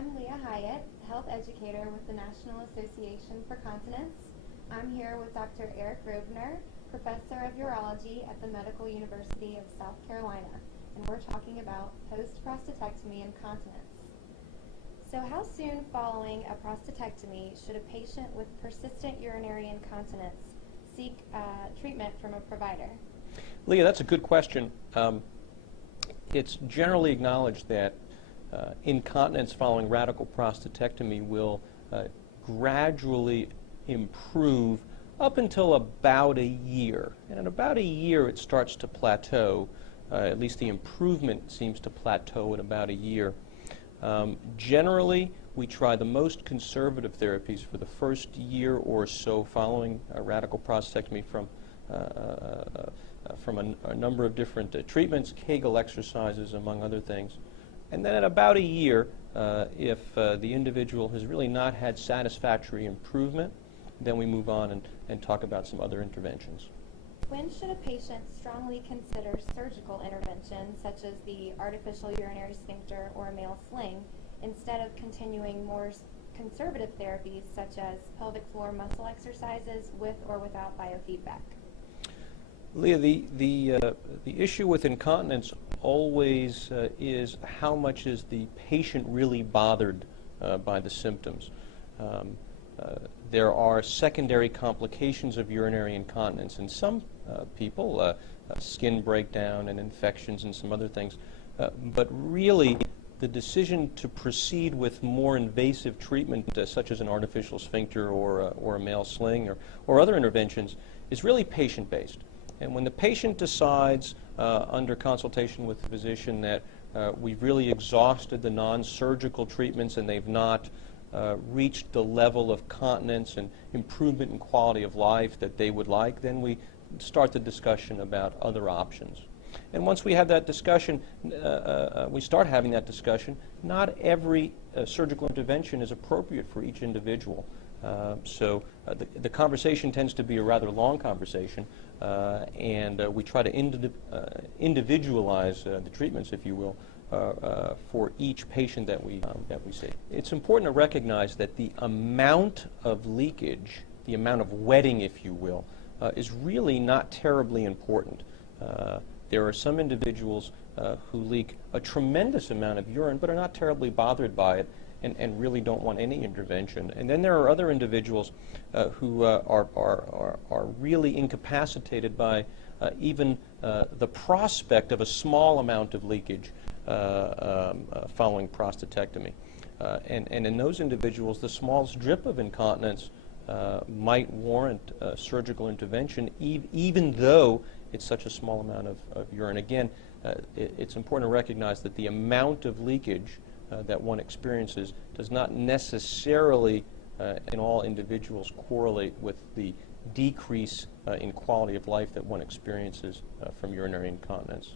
I'm Leah Hyatt, health educator with the National Association for Continence. I'm here with Dr. Eric Grosvenor, professor of urology at the Medical University of South Carolina, and we're talking about post-prostatectomy incontinence. So how soon following a prostatectomy should a patient with persistent urinary incontinence seek treatment from a provider? Leah, that's a good question. It's generally acknowledged that incontinence following radical prostatectomy will gradually improve up until about a year. And in about a year it starts to plateau. At least the improvement seems to plateau at about a year. Generally, we try the most conservative therapies for the first year or so following a radical prostatectomy from a number of different treatments, Kegel exercises, among other things. And then at about a year, if the individual has really not had satisfactory improvement, then we move on and talk about some other interventions. When should a patient strongly consider surgical intervention, such as the artificial urinary sphincter or a male sling, instead of continuing more conservative therapies such as pelvic floor muscle exercises with or without biofeedback? Leah, the issue with incontinence always is how much is the patient really bothered by the symptoms. There are secondary complications of urinary incontinence in some people, skin breakdown and infections and some other things. But really, the decision to proceed with more invasive treatment, such as an artificial sphincter or a male sling or other interventions, is really patient-based. And when the patient decides, under consultation with the physician, that we've really exhausted the non-surgical treatments and they've not reached the level of continence and improvement in quality of life that they would like, then we start the discussion about other options. And once we have that discussion, we start having that discussion, not every surgical intervention is appropriate for each individual. So the conversation tends to be a rather long conversation, and we try to individualize the treatments, if you will, for each patient that we see. It's important to recognize that the amount of leakage, the amount of wetting, if you will, is really not terribly important. There are some individuals who leak a tremendous amount of urine but are not terribly bothered by it and really don't want any intervention. And then there are other individuals who are really incapacitated by even the prospect of a small amount of leakage following prostatectomy. And in those individuals, the smallest drip of incontinence might warrant surgical intervention, even though it's such a small amount of urine. Again, it's important to recognize that the amount of leakage that one experiences does not necessarily, in all individuals, correlate with the decrease in quality of life that one experiences from urinary incontinence.